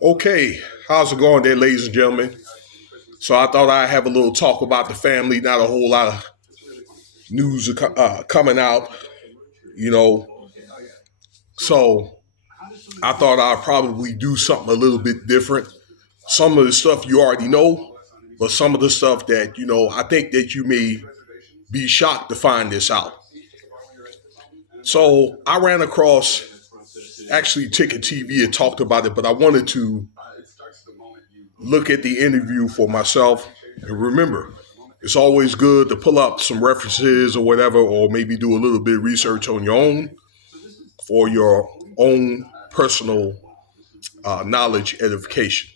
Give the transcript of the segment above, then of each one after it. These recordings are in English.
Okay, how's it going there, ladies and gentlemen? So I thought I'd have a little talk about the family. Not a whole lot of news coming out, you know. So I thought I'd probably do something a little bit different. Some of the stuff you already know, but some of the stuff that I think that you may be shocked to find this out. So I ran across actually Ticket TV had talked about it, but I wanted to look at the interview for myself. And remember, it's always good to pull up some references or whatever, or maybe do a little bit of research on your own for your own personal knowledge edification.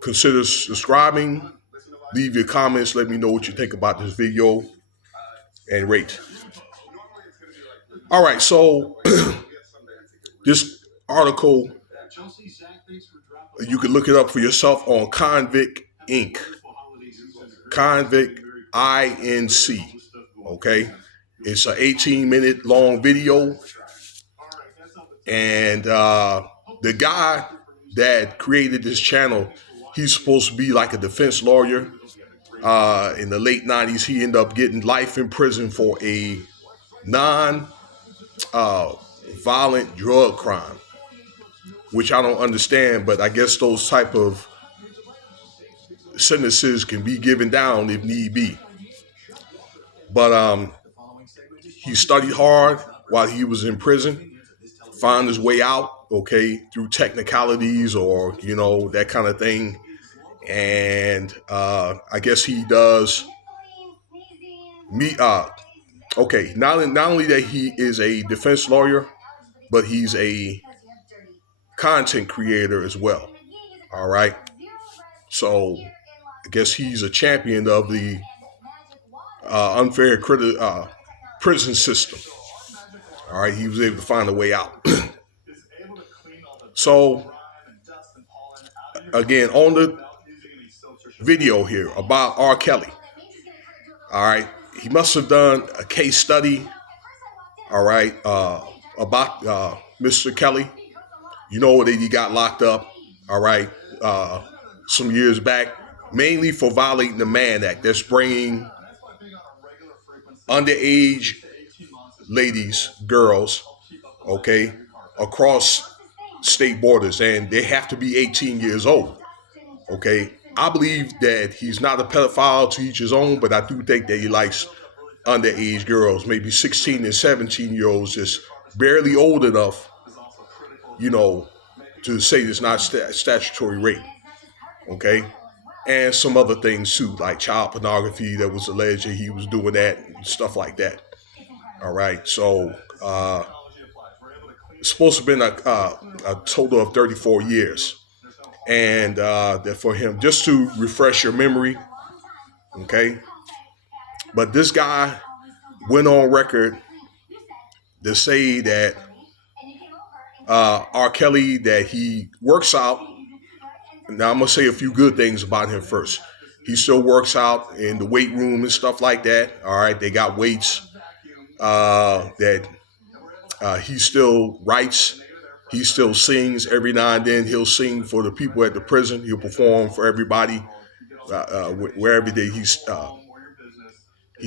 Consider subscribing, leave your comments, let me know what you think about this video, and rate. All right, so this article, you can look it up for yourself on Convict Inc. Convict INC. Okay, it's an 18-minute long video, and the guy that created this channel, he's supposed to be like a defense lawyer. In the late 90s, he ended up getting life in prison for a non violent drug crime, which I don't understand, but I guess those type of sentences can be given down if need be. But he studied hard while he was in prison, found his way out, okay, through technicalities or, that kind of thing. And I guess he does okay, not only that he is a defense lawyer, but he's a content creator as well. All right. So I guess he's a champion of the unfair prison system. All right. He was able to find a way out. So, again, on the video here about R. Kelly. All right. He must have done a case study. All right. About Mr. Kelly. You know that he got locked up. All right. Some years back, mainly for violating the Mann Act. That's bringing underage ladies, girls, okay, across state borders, and they have to be 18 years old. Okay, I believe that he's not a pedophile, to each his own, but I do think that he likes underage girls, maybe 16 and 17-year-olds, just barely old enough, to say it's not statutory rape. Okay, and some other things too, like child pornography that was alleged that he was doing that and stuff like that. All right, so it's supposed to have been a total of 34 years. And that for him, just to refresh your memory, okay? But this guy went on record to say that R. Kelly, that he works out. Now, I'm going to say a few good things about him first. He still works out in the weight room and stuff like that. All right, they got weights that he still writes. He still sings every now and then. He'll sing for the people at the prison. He'll perform for everybody wherever he's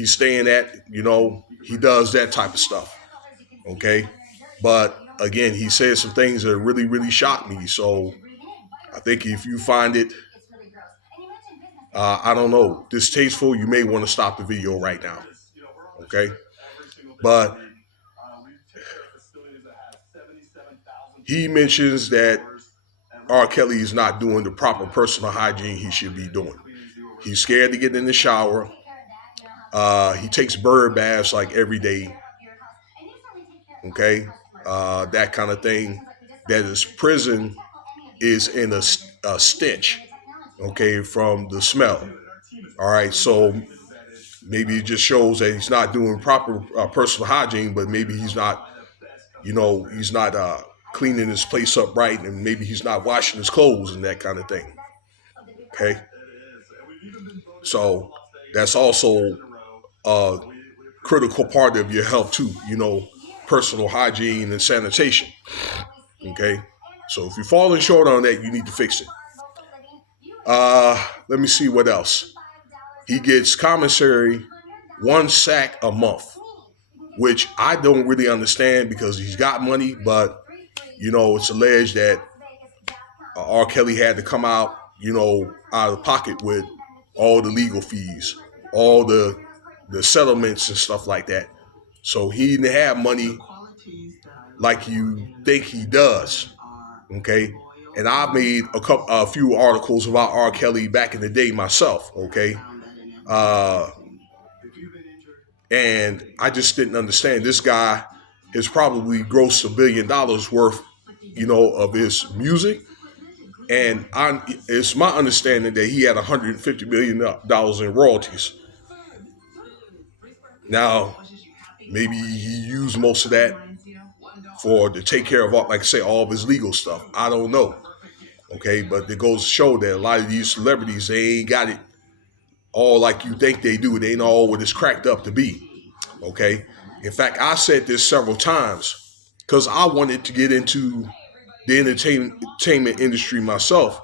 staying at. He does that type of stuff. Okay, but again, he said some things that really, really shocked me. So I think if you find it, I don't know, distasteful, you may want to stop the video right now. Okay, but he mentions that R. Kelly is not doing the proper personal hygiene he should be doing. He's scared to get in the shower. He takes bird baths like every day. Okay, that kind of thing. That his prison is in a stench. Okay, from the smell. All right, so maybe it just shows that he's not doing proper personal hygiene, but maybe he's not, he's not cleaning his place up right, and maybe he's not washing his clothes and that kind of thing. Okay, so that's also a critical part of your health too. Personal hygiene and sanitation. Okay, So if you're falling short on that, you need to fix it. Let me see what else. He gets commissary 1 sack a month, which I don't really understand because he's got money, but it's alleged that R. Kelly had to come out, out of pocket with all the legal fees, all the settlements and stuff like that. So he didn't have money like you think he does. Okay. And I made a few articles about R. Kelly back in the day myself. Okay. Uh, and I just didn't understand. This guy has probably grossed $1 billion worth, of his music. And it's my understanding that he had $150 million in royalties. Now, maybe he used most of that to take care of, like I say, all of his legal stuff. I don't know. Okay, but it goes to show that a lot of these celebrities, they ain't got it all like you think they do. They ain't all what it's cracked up to be. Okay. In fact, I said this several times because I wanted to get into the entertainment industry myself,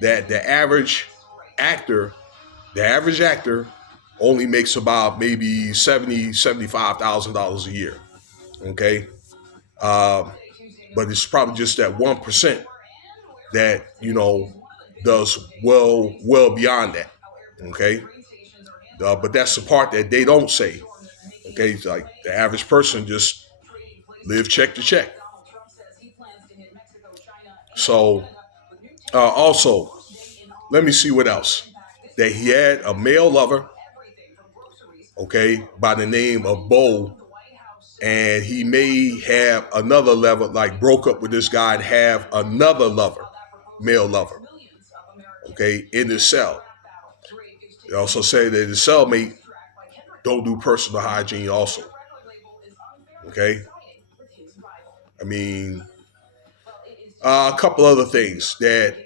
that the average actor only makes about maybe $75,000 a year. Okay. But it's probably just that 1% that, does well beyond that. Okay. But that's the part that they don't say. Okay. It's like the average person just live check to check. So, also, let me see what else. That he had a male lover, okay, by the name of Bo, and he may have another lover, like broke up with this guy and have another lover, male lover, okay, in his cell. They also say that his cellmate don't do personal hygiene also, okay. I mean, a couple other things that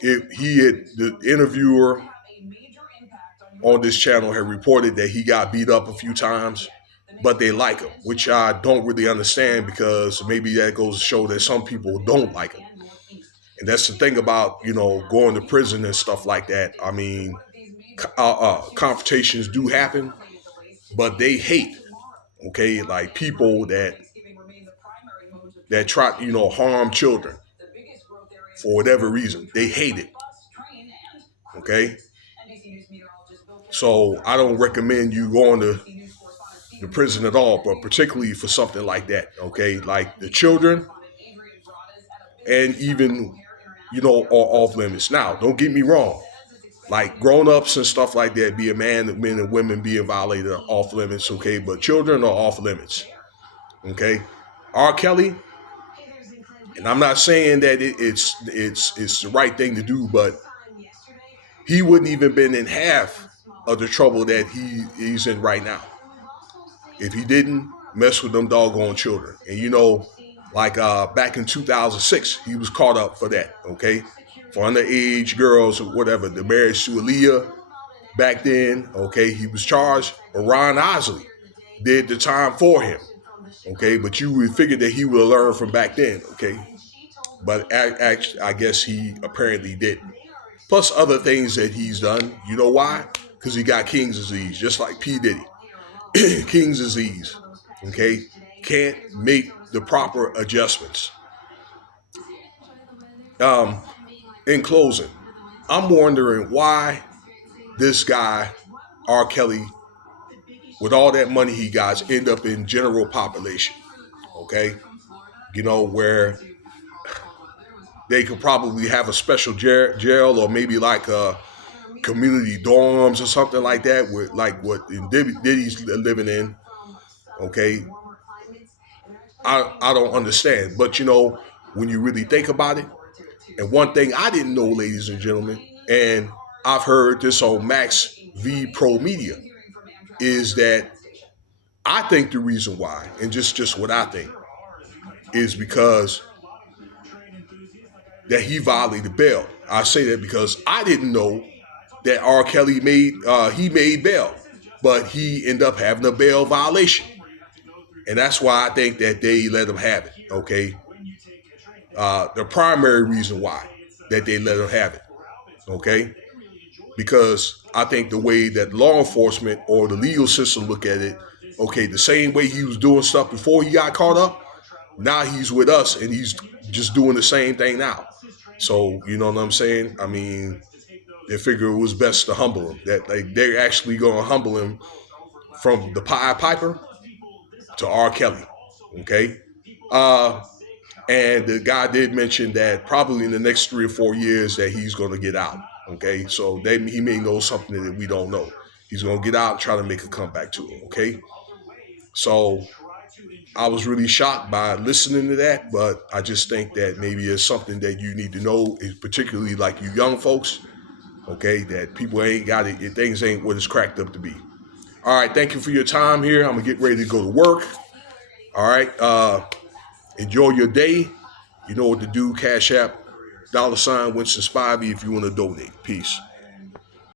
the interviewer on this channel had reported that he got beat up a few times, but they like him, which I don't really understand because maybe that goes to show that some people don't like him. And that's the thing about, going to prison and stuff like that. I mean, confrontations do happen, but they hate, okay, like people that try, harm children for whatever reason. They hate it. Okay. So I don't recommend you going to the prison at all, but particularly for something like that. Okay. Like the children and even, are off limits. Now, don't get me wrong. Like grown-ups and stuff like that, be a men and women being violated are off limits. Okay. But children are off limits. Okay. R. Kelly, and I'm not saying that it's the right thing to do, but he wouldn't even been in half of the trouble that he's in right now if he didn't mess with them doggone children. And like back in 2006, he was caught up for that. Okay, for underage girls or whatever, the marriage to Aaliyah back then. Okay, he was charged. But Ron Isley did the time for him. Okay, but you would figure that he would have learned from back then. Okay, but actually, I guess he apparently didn't. Plus other things that he's done. You know why? Because he got King's disease, just like P. Diddy. King's disease. Okay? Can't make the proper adjustments. In closing, I'm wondering why this guy, R. Kelly, with all that money he got, end up in general population. Okay? Where they could probably have a special jail or maybe like community dorms or something like that, with like what Diddy's living in. Okay, I don't understand, but when you really think about it, and one thing I didn't know, ladies and gentlemen, and I've heard this on Max V Pro Media, is that I think the reason why, and just what I think, is because that he violated bail. I say that because I didn't know that R. Kelly made bail, but he ended up having a bail violation. And that's why I think that they let him have it, okay? the primary reason why that they let him have it. Okay, because I think the way that law enforcement or the legal system look at it, okay, the same way he was doing stuff before he got caught up, now he's with us and he's just doing the same thing now. So you know what I'm saying? I mean, they figure it was best to humble him. That like they're actually going to humble him from the Pied Piper to R. Kelly. Okay, uh, and the guy did mention that probably in the next 3 or 4 years that he's going to get out. Okay, so he may know something that we don't know. He's going to get out and try to make a comeback to him. Okay, so I was really shocked by listening to that, but I just think that maybe it's something that you need to know, particularly like you young folks. Okay, that people ain't got it. Things ain't what it's cracked up to be. All right, thank you for your time here. I'm gonna get ready to go to work. All right, enjoy your day. You know what to do. Cash App, $Winston Spivey if you want to donate. Peace.